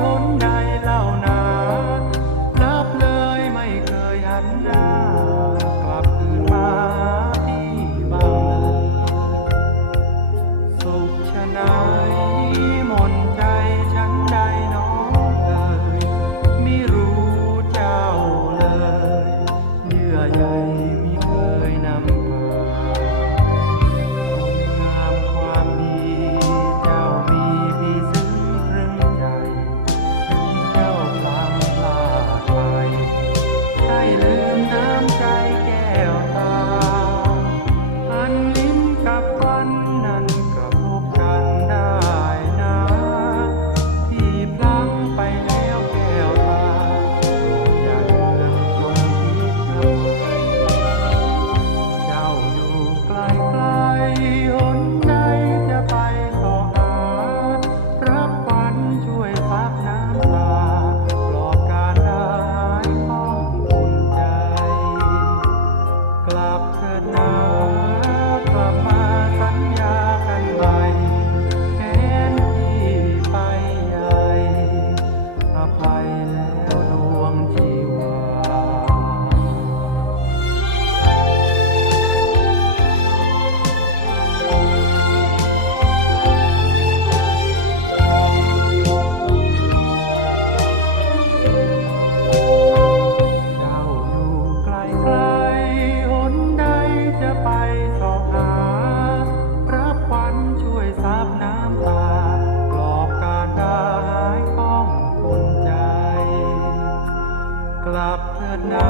Leona. now.